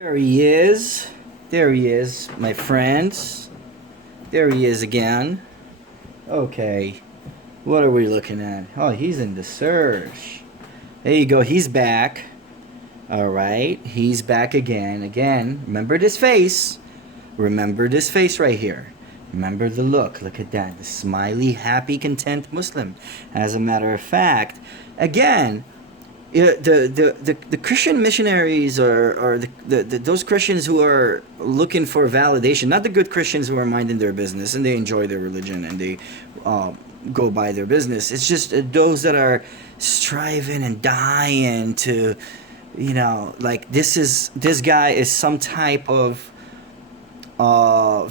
There he is. There he is, my friends. There he is again. Okay. What are we looking at? Oh, he's in the search. There you go. He's back. All right. He's back again. Again. Remember this face. Remember this face right here. Remember the look. Look at that. The smiley, happy, content Muslim. As a matter of fact, again, the Christian missionaries or those Christians who are looking for validation, not the good Christians who are minding their business and they enjoy their religion and they go by their business. It's just those that are striving and dying to, like this guy is some type of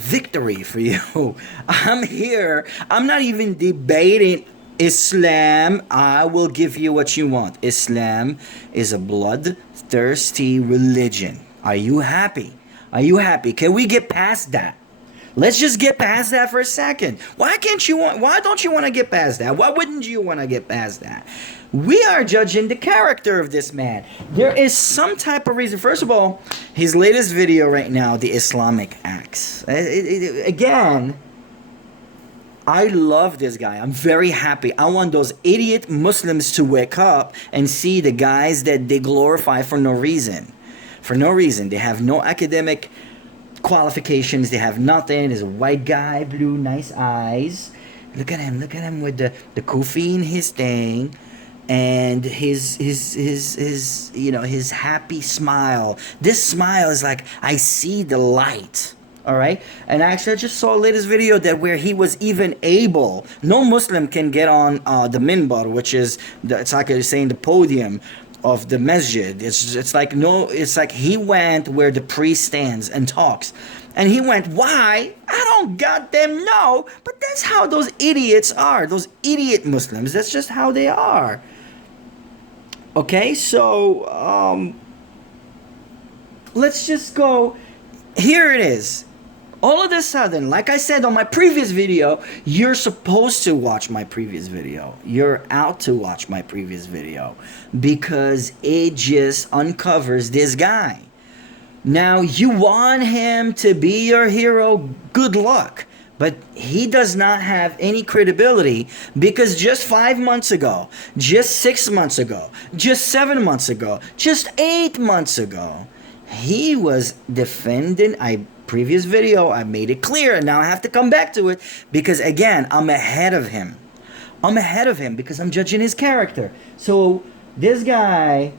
victory for you. I'm here. I'm not even debating Islam. I will give you what you want. Islam is a bloodthirsty religion. Are you happy? Are you happy? Can we get past that? Let's just get past that for a second. Why don't you want to get past that? Why wouldn't you want to get past that? We are judging the character of this man. There is some type of reason. First of all, his latest video right now, the Islamic Axe. Again, I love this guy. I'm very happy. I want those idiot Muslims to wake up and see the guys that they glorify for no reason. For no reason. They have no academic qualifications. They have nothing. There's a white guy, blue, nice eyes. Look at him. Look at him with the kufi in his thing. And his happy smile. This smile is like, I see the light. All right. And actually, I just saw a latest video that where he was even able. No Muslim can get on the minbar, which is it's like saying the podium of the masjid. It's like he went where the priest stands and talks, and he went, why? I don't goddamn know, but that's how those idiots are. Those idiot Muslims. That's just how they are. Okay, so let's just go. Here it is. All of a sudden, like I said on my previous video, you're supposed to watch my previous video. You're out to watch my previous video because it just uncovers this guy. Now, you want him to be your hero, good luck. But he does not have any credibility because just 5 months ago, just 6 months ago, just 7 months ago, just 8 months ago, he was defending previous video. I made it clear, and now I have to come back to it because again, I'm ahead of him. I'm ahead of him because I'm judging his character. So this guy,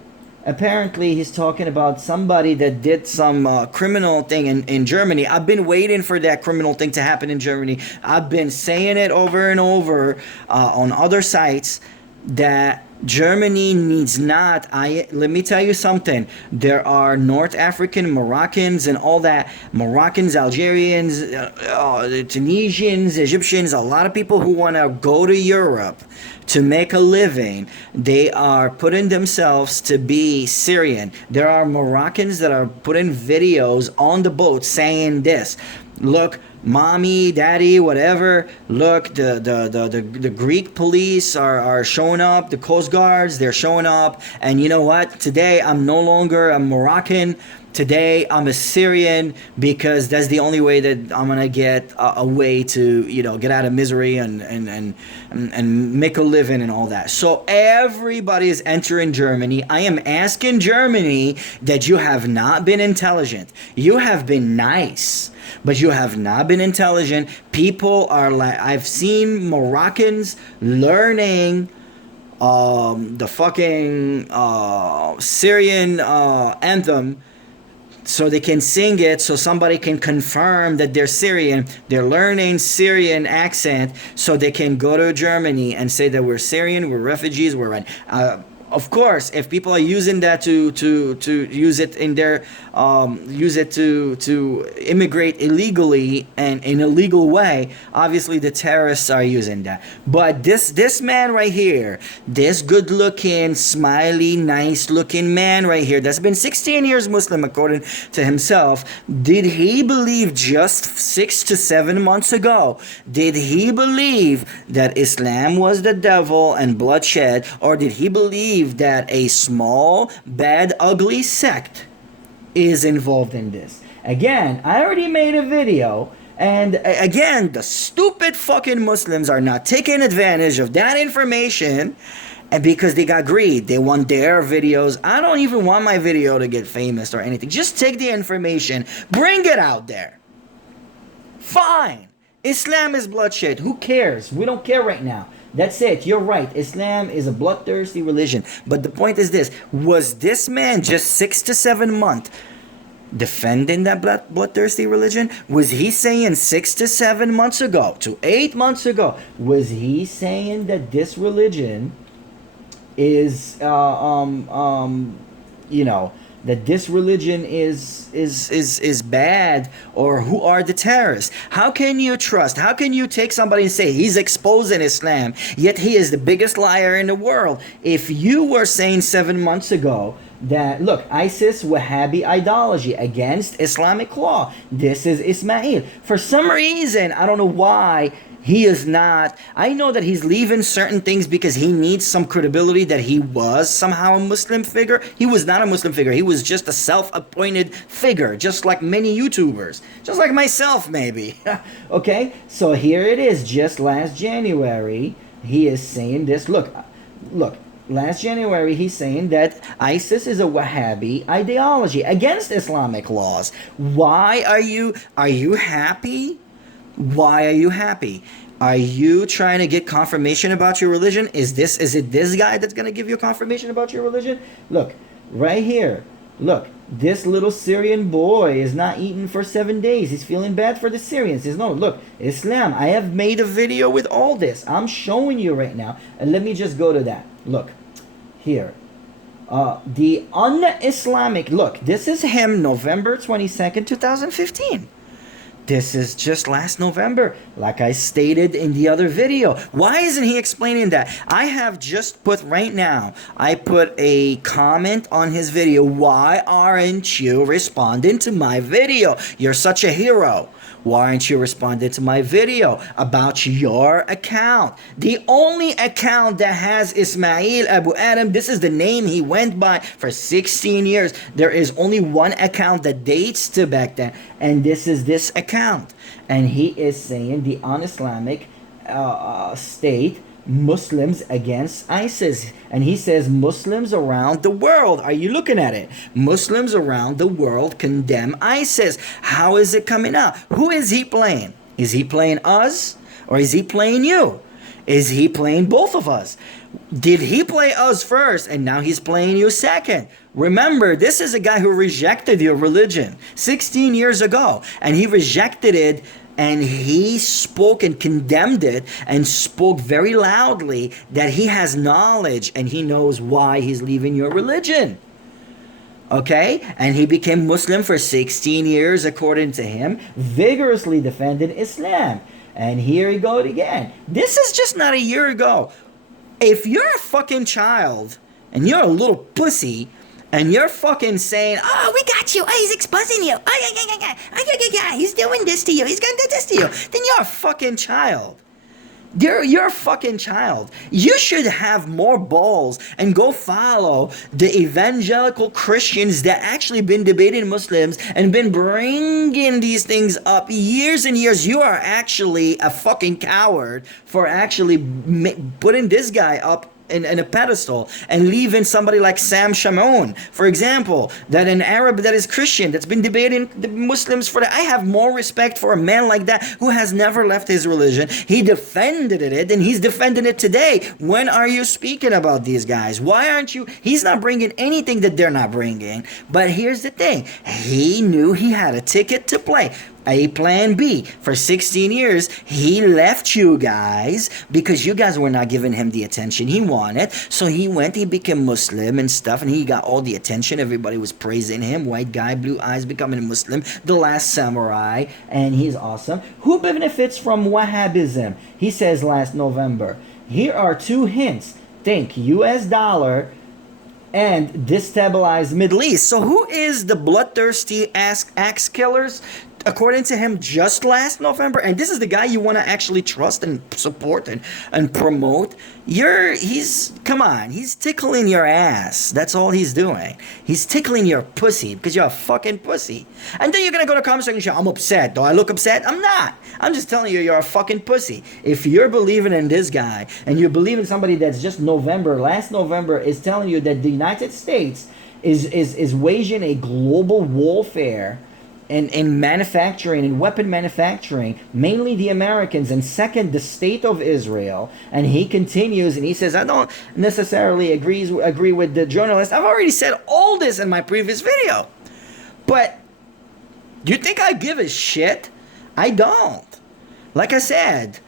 apparently he's talking about somebody that did some criminal thing in Germany. I've been waiting for that criminal thing to happen in Germany. I've been saying it over and over on other sites that Germany needs not. Let me tell you something. There are North African Moroccans and all that. Moroccans, Algerians, Tunisians, Egyptians, a lot of people who want to go to Europe to make a living. They are putting themselves to be Syrian. There are Moroccans that are putting videos on the boat saying this. Look, mommy, daddy, whatever. Look, the Greek police are showing up. The Coast Guards, they're showing up. And you know what? Today, I'm no longer a Moroccan. Today, I'm a Syrian because that's the only way that I'm gonna get a way to, get out of misery and make a living and all that. So everybody is entering Germany. I am asking Germany that you have not been intelligent. You have been nice, but you have not been intelligent. People are like, I've seen Moroccans learning the fucking Syrian anthem so they can sing it, so somebody can confirm that they're Syrian. They're learning Syrian accent so they can go to Germany and say that we're Syrian, we're refugees, we're of course, if people are using that to use it in their use it to immigrate illegally and in a legal way, obviously the terrorists are using that. But this man right here, this good-looking, smiley, nice-looking man right here, that's been 16 years Muslim according to himself, did he believe just 6 to 7 months ago? Did he believe that Islam was the devil and bloodshed, or did he believe that a small, bad, ugly sect is involved in this. Again, I already made a video, and again, the stupid fucking Muslims are not taking advantage of that information, and because they got greed, they want their videos. I don't even want my video to get famous or anything. Just take the information, bring it out there. Fine. Islam is bloodshed. Who cares? We don't care right now. That's it. You're right. Islam is a bloodthirsty religion. But the point is this. Was this man just 6 to 7 months defending that bloodthirsty religion? Was he saying 6 to 7 months ago, to 8 months ago, was he saying that this religion is, that this religion is bad, or who are the terrorists? How can you trust? How can you take somebody and say he's exposing Islam, yet he is the biggest liar in the world? If you were saying 7 months ago that, look, ISIS, Wahhabi ideology against Islamic law, this is Ismaa'eel. For some reason, I don't know why, he is not. I know that he's leaving certain things because he needs some credibility that he was somehow a Muslim figure. He was not a Muslim figure. He was just a self-appointed figure, just like many YouTubers. Just like myself, maybe. Okay? So here it is. Just last January, he is saying this. Look. Last January, he's saying that ISIS is a Wahhabi ideology against Islamic laws. Why are you happy? Why are you happy? Are you trying to get confirmation about your religion? Is it this guy that's going to give you confirmation about your religion? Look, right here. Look, this little Syrian boy is not eating for 7 days. He's feeling bad for the Syrians. He says, no, look, Islam. I have made a video with all this. I'm showing you right now. And let me just go to that. Look, here. The un-Islamic, look, this is him, November 22nd, 2015. This is just last November, like I stated in the other video. Why isn't he explaining that? I have just put right now, I put a comment on his video. Why aren't you responding to my video? You're such a hero. Why aren't you responding to my video about your account? The only account that has Ismaa'eel Abu Adam, this is the name he went by for 16 years. There is only one account that dates to back then, and this is this account. And he is saying the un-Islamic state, Muslims against ISIS. And he says Muslims around the world. Are you looking at it? Muslims around the world condemn ISIS. How is it coming out? Who is he playing? Is he playing us? Or is he playing you? Is he playing both of us? Did he play us first and now he's playing you second? Remember, this is a guy who rejected your religion 16 years ago. And he rejected it. And he spoke and condemned it and spoke very loudly that he has knowledge and he knows why he's leaving your religion. Okay? And he became Muslim for 16 years, according to him, vigorously defending Islam. And here he goes again. This is just not a year ago. If you're a fucking child and you're a little pussy, and you're fucking saying, oh, we got you. Oh, he's exposing you. Oh, he's doing this to you. He's going to do this to you. Then you're a fucking child. You're a fucking child. You should have more balls and go follow the evangelical Christians that actually been debating Muslims and been bringing these things up years and years. You are actually a fucking coward for actually putting this guy up in a pedestal and leaving somebody like Sam Shamoun, for example, that an Arab that is Christian, that's been debating the Muslims for that. I have more respect for a man like that who has never left his religion. He defended it and he's defending it today. When are you speaking about these guys? Why aren't you? He's not bringing anything that they're not bringing. But here's the thing. He knew he had a ticket to play. A plan B. For 16 years, he left you guys because you guys were not giving him the attention he wanted. So he went, he became Muslim and stuff, and he got all the attention. Everybody was praising him. White guy, blue eyes, becoming a Muslim, the last samurai, and he's awesome. Who benefits from Wahhabism? He says last November. Here are 2 hints. Think US dollar and destabilize Middle East. So who is the bloodthirsty axe killers? according to him, just last November, and this is the guy you want to actually trust and support and promote. Come on, he's tickling your ass. That's all he's doing. He's tickling your pussy because you're a fucking pussy. And then you're gonna go to comment section, I'm upset. Do I look upset? I'm not. I'm just telling you, you're a fucking pussy. If you're believing in this guy and you believe in somebody that's just last November is telling you that the United States is waging a global warfare in manufacturing and weapon manufacturing, mainly the Americans, and second, the state of Israel. And he continues and he says, I don't necessarily agree with the journalist. I've already said all this in my previous video. But do you think I give a shit? I don't. Like I said,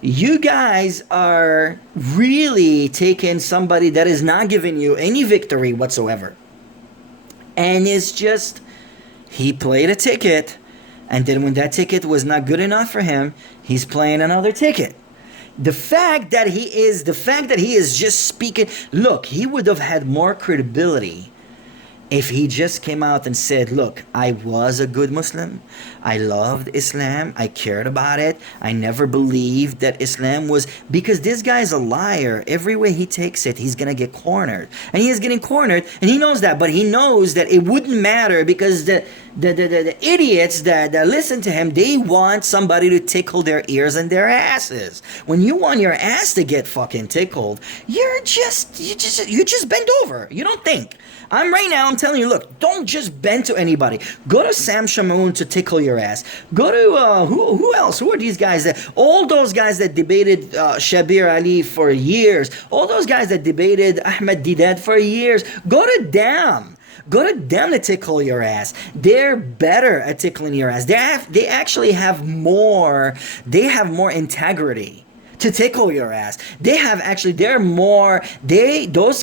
you guys are really taking somebody that is not giving you any victory whatsoever. And it's just, he played a ticket, and then when that ticket was not good enough for him, he's playing another ticket. The fact that he is just speaking, look, he would have had more credibility if he just came out and said, look, I was a good Muslim. I loved Islam. I cared about it. I never believed that Islam was... Because this guy's a liar. Every way he takes it, he's going to get cornered. And he is getting cornered, and he knows that. But he knows that it wouldn't matter because the idiots that listen to him, they want somebody to tickle their ears and their asses. When you want your ass to get fucking tickled, you just bend over. You don't think. I'm telling you, look, don't just bend to anybody. Go to Sam Shamoun to tickle your ass. Go to, who else? Who are these guys? All those guys that debated Shabir Ali for years. All those guys that debated Ahmed Didat for years. Go to them. Go to them to tickle your ass. They're better at tickling your ass. They actually have more integrity to tickle your ass. Those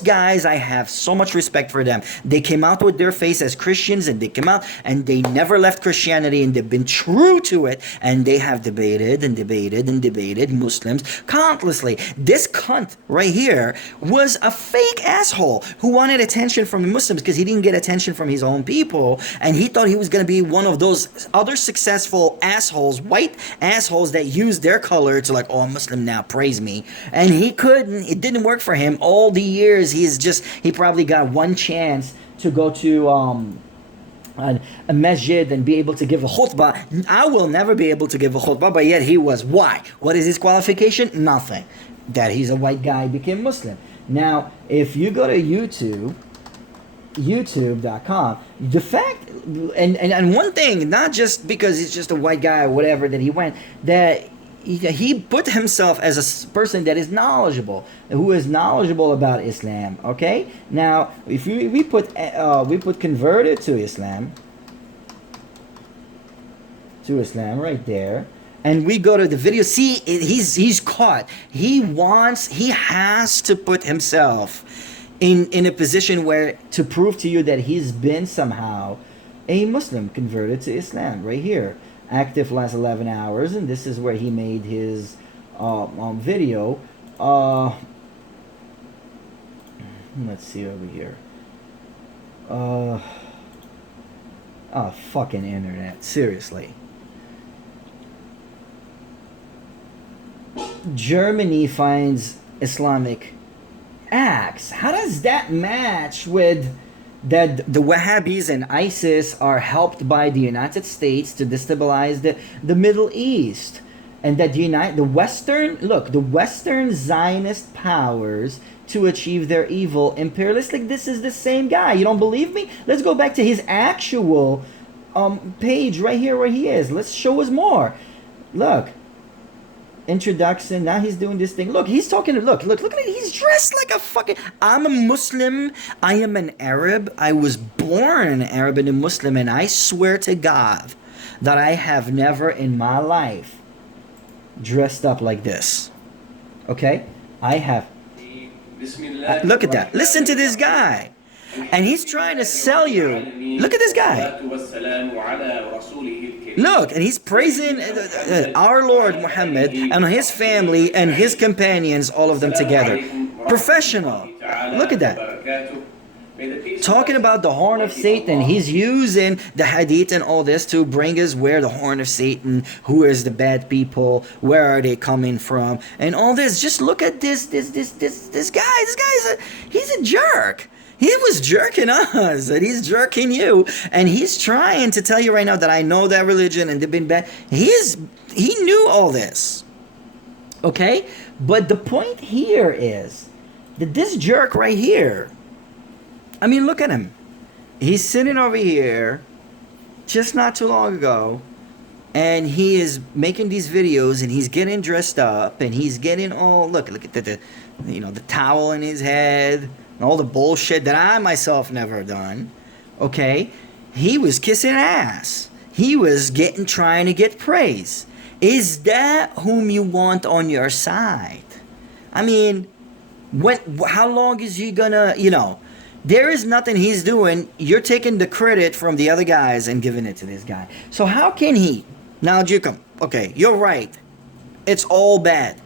guys, I have so much respect for them. They came out with their face as Christians, and they came out and they never left Christianity, and they've been true to it, and they have debated Muslims countlessly. This cunt right here was a fake asshole who wanted attention from the Muslims because he didn't get attention from his own people, and he thought he was going to be one of those other successful assholes, white assholes that use their color to like, oh, I'm Muslim now, praise me. And he couldn't. It didn't work for him. All the years he probably got one chance to go to a masjid and be able to give a khutbah. I will never be able to give a khutbah, but yet he was. Why? What is his qualification? Nothing. That he's a white guy became Muslim. Now, if you go to youtube.com, the fact, and one thing, not just because he's just a white guy or whatever that he went, that he put himself as a person that is knowledgeable, who is knowledgeable about Islam. Okay, now if we put converted to Islam right there, and we go to the video, see, he's caught. He has to put himself in a position where to prove to you that he's been somehow a Muslim converted to Islam right here. Active last 11 hours, and this is where he made his video. Let's see over here. Fucking internet, seriously. Germany finds Islamic Axe. How does that match with that the Wahhabis and ISIS are helped by the United States to destabilize the Middle East, and that the Western Zionist powers to achieve their evil imperialistic? This is the same guy. You don't believe me? Let's go back to his actual page right here where he is. Let's show us more. Look. Introduction. Now he's doing this thing. Look, he's talking. Look at it. He's dressed like a fucking... I'm a Muslim. I am an Arab. I was born an Arab and a Muslim, and I swear to God that I have never in my life dressed up like this. Okay? I have... Look at that. Listen to this guy. And he's trying to sell you. Look at this guy. Look, and he's praising our Lord Muhammad and his family and his companions, all of them together. Professional. Look at that. Talking about the horn of Satan, he's using the hadith and all this to bring us where the horn of Satan, who is the bad people, where are they coming from, and all this. Just look at this guy. This guy's he's a jerk. He was jerking us, and he's jerking you, and he's trying to tell you right now that I know that religion and they've been bad. He knew all this, okay? But the point here is that this jerk right here, I mean, look at him. He's sitting over here just not too long ago, and he is making these videos, and he's getting dressed up, and he's getting all, look at the towel in his head, and all the bullshit that I myself never done, okay? He was kissing ass. He was trying to get praise. Is that whom you want on your side? I mean, how long is he gonna, there is nothing he's doing. You're taking the credit from the other guys and giving it to this guy. So how can he? Now, Jukum, okay, you're right. It's all bad.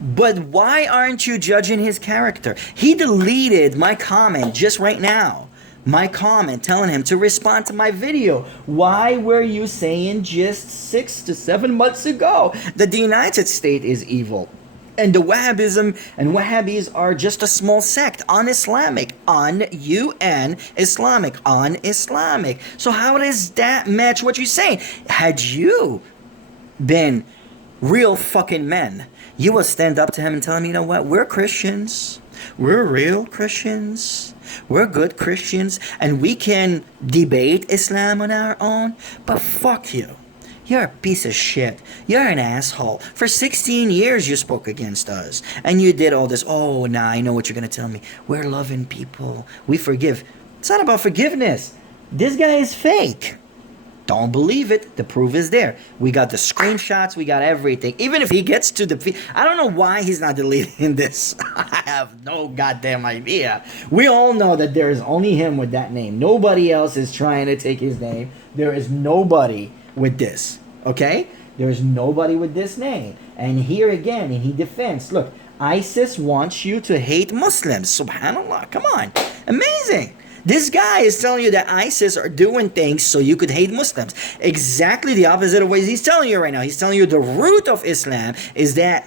But why aren't you judging his character? He deleted my comment just right now. My comment telling him to respond to my video. Why were you saying just 6 to 7 months ago that the United States is evil? And the Wahhabism and Wahhabis are just a small sect, un-Islamic, un-UN Islamic, un-Islamic. So how does that match what you're saying? Had you been real fucking men, you will stand up to him and tell him, you know what, we're Christians. We're real Christians. We're good Christians. And we can debate Islam on our own. But fuck you. You're a piece of shit. You're an asshole. For 16 years you spoke against us. And you did all this. Oh, now I know what you're going to tell me. We're loving people. We forgive. It's not about forgiveness. This guy is fake. Don't believe it. The proof is there. We got the screenshots. We got everything. Even if he gets to the... I don't know why he's not deleting this. I have no goddamn idea. We all know that there is only him with that name. Nobody else is trying to take his name. There is nobody with this, okay? There's nobody with this name. And here again, he defends. Look, ISIS wants you to hate Muslims. Subhanallah, come on. Amazing. This guy is telling you that ISIS are doing things so you could hate Muslims. Exactly the opposite of what he's telling you right now. He's telling you the root of Islam is that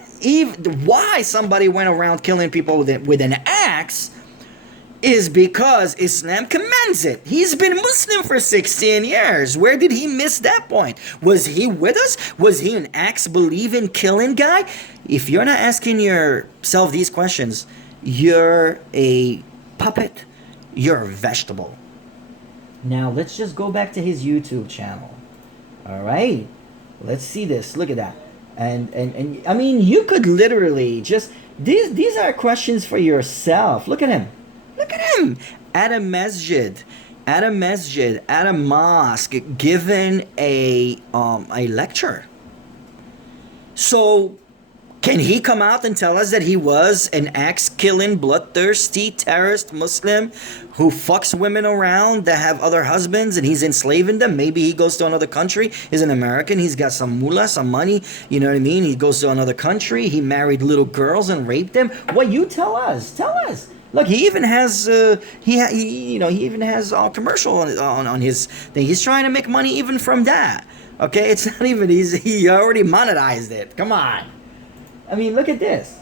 why somebody went around killing people with an axe is because Islam commends it. He's been Muslim for 16 years. Where did he miss that point? Was he with us? Was he an axe-believing, killing guy? If you're not asking yourself these questions, you're a puppet. You're a vegetable. Now, let's just go back to his YouTube channel. All right? Let's see this. Look at that. And I mean, you could literally just... These are questions for yourself. Look at him. Look at him at a masjid, at a mosque, giving a lecture. So, can he come out and tell us that he was an axe-killing, bloodthirsty, terrorist Muslim who fucks women around that have other husbands and he's enslaving them? Maybe he goes to another country. He's an American. He's got some moolah, some money. You know what I mean? He goes to another country. He married little girls and raped them. What you tell us? Tell us. Look, he even has he even has a commercial on his thing. He's trying to make money even from that. Okay, it's not even he already monetized it. Come on. I mean, look at this.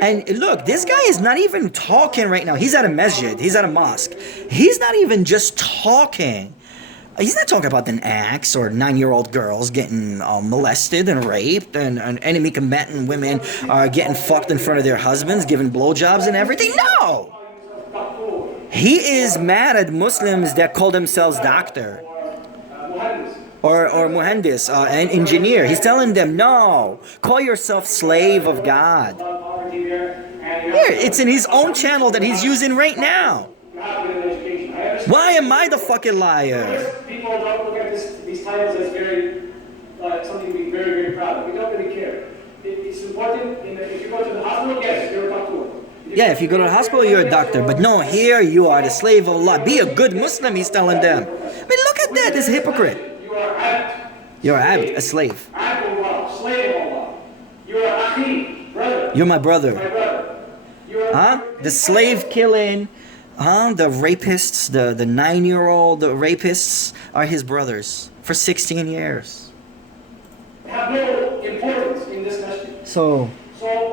And look, this guy is not even talking right now. He's at a masjid. He's at a mosque. He's not even just talking. He's not talking about an axe or 9-year-old girls getting molested and raped and enemy combatant women are getting fucked in front of their husbands, giving blowjobs and everything. No! He is mad at Muslims that call themselves doctor or muhandis, an engineer. He's telling them, no, call yourself slave of God. Here, it's in his own channel that he's using right now. Why am I the fucking liar? People don't look at these titles as very something to be very, very proud of. We don't really care. It's important. If you go to the hospital, yes, you're a doctor. Yeah, if you go to the hospital, you're a doctor. But no, here you are the slave of Allah. Be a good Muslim, he's telling them. I mean, look at that, this hypocrite. You are abd. You're abd, a slave. Abd Allah, slave of Allah. You are akhi, brother. You're my brother. My brother. The slave killing, the rapists, the 9-year-old rapists are his brothers for 16 years. Have no importance in this message. So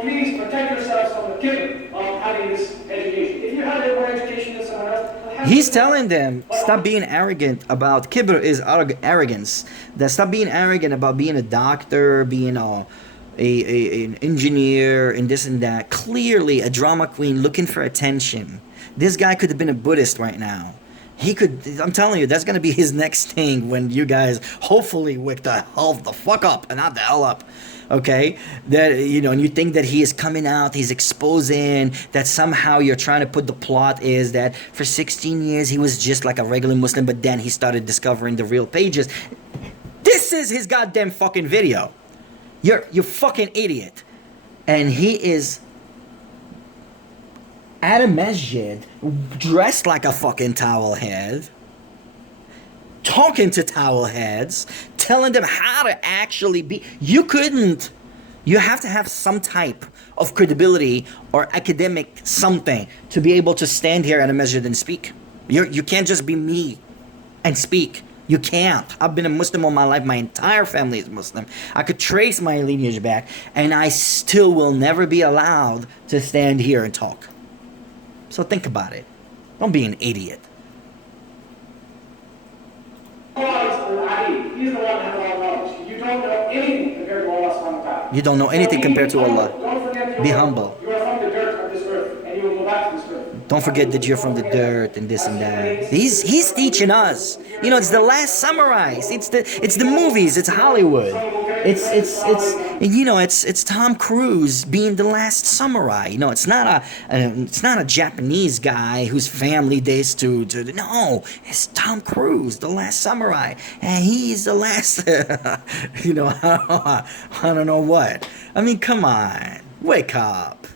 please protect yourselves from the kibr of having this education. If you have more education than someone else, he's telling them, stop being arrogant about kibr is arrogance. That stop being arrogant about being a doctor, being an engineer, and this and that. Clearly a drama queen looking for attention. This guy could have been a Buddhist right now. He could, I'm telling you, that's going to be his next thing when you guys hopefully wake the fuck up, and not the hell up. Okay, that, you know, and you think that he is coming out, he's exposing that somehow you're trying to put the plot is that for 16 years he was just like a regular Muslim, but then he started discovering the real pages. This is his goddamn fucking video. You're fucking idiot. And he is at a masjid dressed like a fucking towel head, talking to towel heads, telling them how to actually be. You have to have some type of credibility or academic something to be able to stand here at a masjid and speak. You can't just be me and speak. You can't. I've been a Muslim all my life. My entire family is Muslim. I could trace my lineage back, and I still will never be allowed to stand here and talk. So think about it. Don't be an idiot. He's the one that has all knowledge. You don't know anything compared to Allah subhanahu wa ta'ala. You don't know anything compared to Allah. Don't forget Be humble. You are from the dirt of this earth, and you will go back to this earth. Don't forget that you're from the dirt and this and that. He's teaching us. You know, it's The Last Samurai. It's the movies. It's Hollywood. It's Tom Cruise being the last samurai. You know, it's not a Japanese guy whose family dates to no, it's Tom Cruise, the last samurai, and he's the last. I don't know what. I mean, come on, wake up.